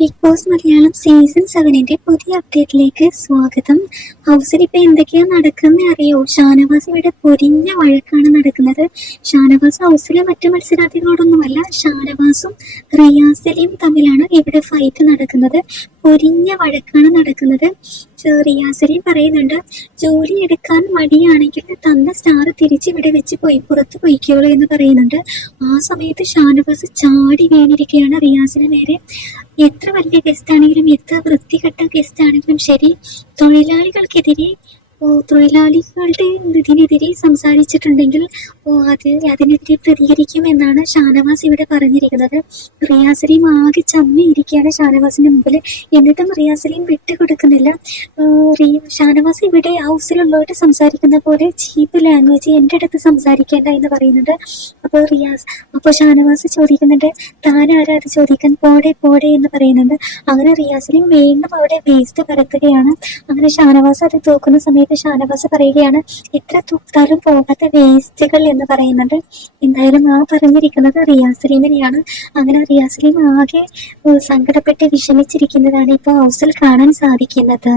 Big boss Malayalam season സെവനിന്റെ പുതിയ അപ്ഡേറ്റിലേക്ക് സ്വാഗതം. ഹൗസിൽ ഇപ്പൊ എന്തൊക്കെയാ നടക്കുന്നത് അറിയോ? ഷാനവാസ് ഇവിടെ പൊരിഞ്ഞ വഴക്കാണ് നടക്കുന്നത്. ഷാനവാസ് ഹൗസിലെ മറ്റു മത്സരാർത്ഥികളോടൊന്നുമല്ല ഷാനവാസും റിയാസലിയും തമ്മിലാണ് ഇവിടെ ഫൈറ്റ് നടക്കുന്നത്. പൊരിഞ്ഞ വഴക്കാണ് നടക്കുന്നത്. ചെ- പറയുന്നുണ്ട് ജോലി എടുക്കാൻ മടിയാണെങ്കിൽ തന്ന സ്റ്റാർ തിരിച്ച് ഇവിടെ വെച്ച് പോയി പുറത്ത് പോയിക്കോളൂ എന്ന് പറയുന്നുണ്ട്. ആ സമയത്ത് ഷാനവാസ് ചാടി വീണിരിക്കുകയാണ് റിയാസിന് നേരെ. എത്ര വലിയ ഗസ്റ്റ് ആണെങ്കിലും എത്ര വൃത്തികെട്ട ഗസ്റ്റ് ആണെങ്കിലും ശരി തൊഴിലാളികൾക്കെതിരെ തൊഴിലാളികളുടെ ഇതിനെതിരെ സംസാരിച്ചിട്ടുണ്ടെങ്കിൽ അത് അതിനെതിരെ പ്രതികരിക്കും എന്നാണ് ഷാനവാസ് ഇവിടെ പറഞ്ഞിരിക്കുന്നത്. റിയാസലീം ആകെ ചമ്മിയിരിക്കുകയാണ് ഷാനവാസിന്റെ മുമ്പിൽ എന്നിട്ടും റിയാസലീം വിട്ടുകൊടുക്കുന്നില്ല. ഷാനവാസ് ഇവിടെ ഹൗസിലുള്ളവർ സംസാരിക്കുന്ന പോലെ ചീപ്പ് ലാംഗ്വേജ് എന്റെ അടുത്ത് സംസാരിക്കേണ്ട എന്ന് പറയുന്നുണ്ട്. അപ്പോൾ റിയാസ് അപ്പോൾ ഷാനവാസ് ചോദിക്കുന്നുണ്ട് താൻ ആരാ? അത് ചോദിക്കാൻ പോടെ പോടെ എന്ന് പറയുന്നുണ്ട്. അങ്ങനെ റിയാസലീം വീണ്ടും അവിടെ വേസ്റ്റ് പരത്തുകയാണ്. അങ്ങനെ ഷാനവാസ് അത് തൂക്കുന്ന സമയത്ത് ഷാനവാസ് പറയുകയാണ് എത്ര തൂത്താലും പോകാത്ത വേസ്റ്റുകൾ എന്ന് പറയുന്നുണ്ട് എന്തായാലും ആ പറഞ്ഞിരിക്കുന്നത് റിയാസലീമിനെയാണ്. അങ്ങനെ റിയാസലീം ആകെ സങ്കടപ്പെട്ട് വിഷമിച്ചിരിക്കുന്നതാണ് ഇപ്പോൾ ഹൗസിൽ കാണാൻ സാധിക്കുന്നത്.